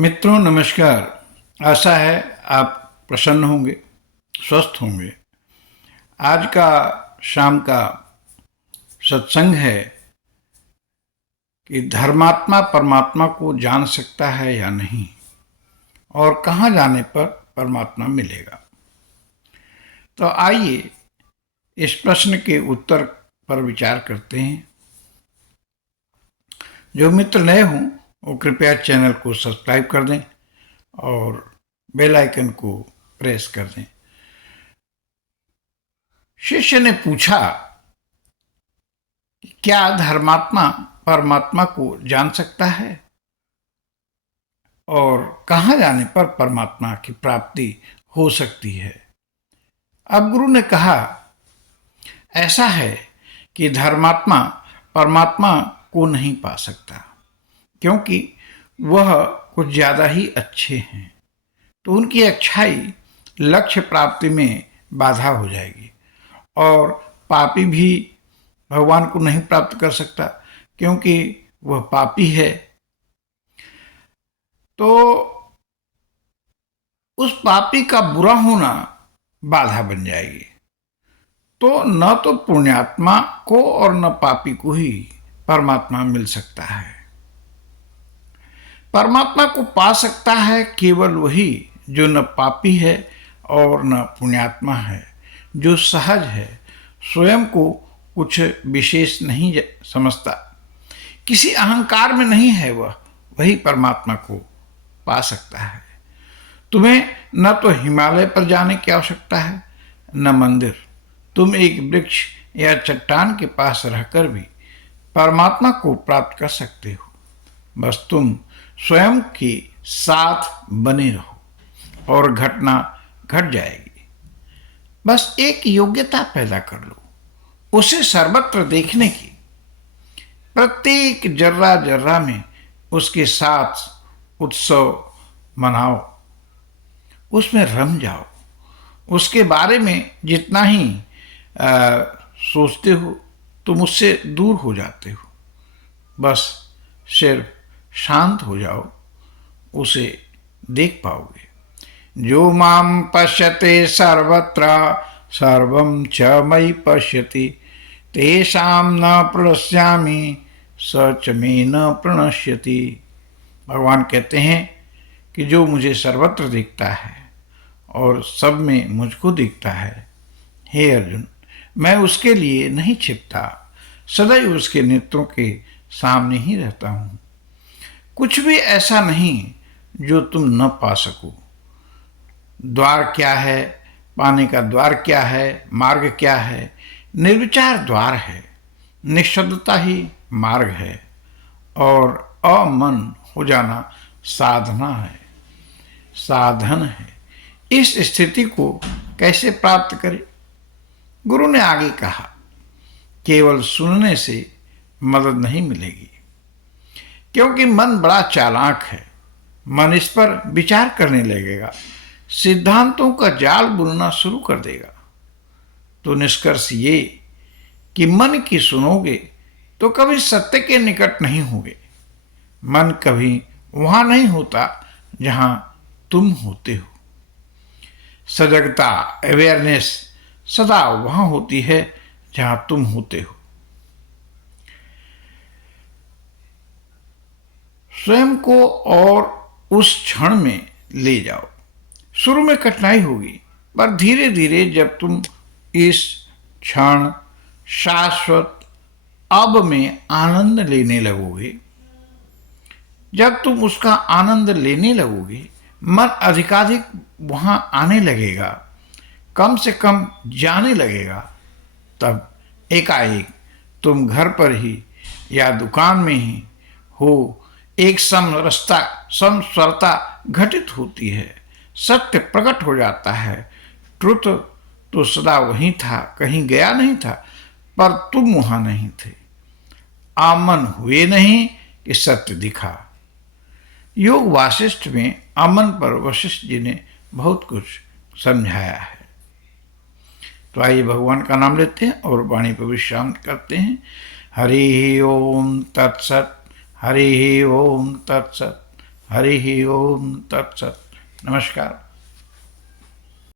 मित्रों नमस्कार। आशा है आप प्रसन्न होंगे, स्वस्थ होंगे। आज का शाम का सत्संग है कि धर्मात्मा परमात्मा को जान सकता है या नहीं, और कहाँ जाने पर परमात्मा मिलेगा। तो आइए इस प्रश्न के उत्तर पर विचार करते हैं। जो मित्र नए हों वो कृपया चैनल को सब्सक्राइब कर दें और बेल आइकन को प्रेस कर दें। शिष्य ने पूछा कि क्या धर्मात्मा परमात्मा को जान सकता है और कहाँ जाने पर परमात्मा की प्राप्ति हो सकती है। अब गुरु ने कहा, ऐसा है कि धर्मात्मा परमात्मा को नहीं पा सकता, क्योंकि वह कुछ ज्यादा ही अच्छे हैं, तो उनकी अच्छाई लक्ष्य प्राप्ति में बाधा हो जाएगी। और पापी भी भगवान को नहीं प्राप्त कर सकता, क्योंकि वह पापी है। तो उस पापी का बुरा होना बाधा बन जाएगी। तो न तो पुण्यात्मा को और न पापी को ही परमात्मा मिल सकता है। परमात्मा को पा सकता है केवल वही जो न पापी है और न पुण्यात्मा है, जो सहज है, स्वयं को कुछ विशेष नहीं समझता, किसी अहंकार में नहीं है, वही परमात्मा को पा सकता है। तुम्हें न तो हिमालय पर जाने की आवश्यकता है न मंदिर। तुम एक वृक्ष या चट्टान के पास रहकर भी परमात्मा को प्राप्त कर सकते हो। बस तुम स्वयं के साथ बने रहो और घटना घट जाएगी। बस एक योग्यता पैदा कर लो, उसे सर्वत्र देखने की। प्रत्येक जर्रा जर्रा में उसके साथ उत्सव मनाओ, उसमें रम जाओ। उसके बारे में जितना ही सोचते हो तुम उससे दूर हो जाते हो। बस सिर्फ शांत हो जाओ, उसे देख पाओगे। जो माम पश्यते सर्वत्र सर्वं च मयि पश्यति तेषां न प्रणश्यामि स च मे न प्रणश्यति। भगवान कहते हैं कि जो मुझे सर्वत्र दिखता है और सब में मुझको दिखता है, हे अर्जुन, मैं उसके लिए नहीं छिपता, सदैव उसके नेत्रों के सामने ही रहता हूँ। कुछ भी ऐसा नहीं जो तुम न पा सको। द्वार क्या है, पाने का द्वार क्या है, मार्ग क्या है? निर्विचार द्वार है, निःशब्दता ही मार्ग है, और अमन हो जाना साधना है, साधन है। इस स्थिति को कैसे प्राप्त करें? गुरु ने आगे कहा, केवल सुनने से मदद नहीं मिलेगी, क्योंकि मन बड़ा चालाक है। मन इस पर विचार करने लगेगा, सिद्धांतों का जाल बुनना शुरू कर देगा। तो निष्कर्ष ये कि मन की सुनोगे तो कभी सत्य के निकट नहीं होगे। मन कभी वहां नहीं होता जहां तुम होते हो। सजगता, अवेयरनेस सदा वहां होती है जहां तुम होते हो। स्वयं को और उस क्षण में ले जाओ। शुरू में कठिनाई होगी, पर धीरे धीरे जब तुम इस क्षण शाश्वत अब में आनंद लेने लगोगे, जब तुम उसका आनंद लेने लगोगे, मन अधिकाधिक वहां आने लगेगा, कम से कम जाने लगेगा। तब एकाएक तुम घर पर ही या दुकान में ही हो, एक समस्वरता घटित होती है, सत्य प्रकट हो जाता है। ट्रुथ तो सदा वहीं था, कहीं गया नहीं था, पर तुम वहां नहीं थे। आमन हुए नहीं कि सत्य दिखा। योग वासिष्ठ में अमन पर वशिष्ठ जी ने बहुत कुछ समझाया है। तो आइए भगवान का नाम लेते हैं और वाणी पर विश्राम करते हैं। हरि ओम तत्सत, हरि ओम तत्सत, हरि ओम तत्सत। नमस्कार।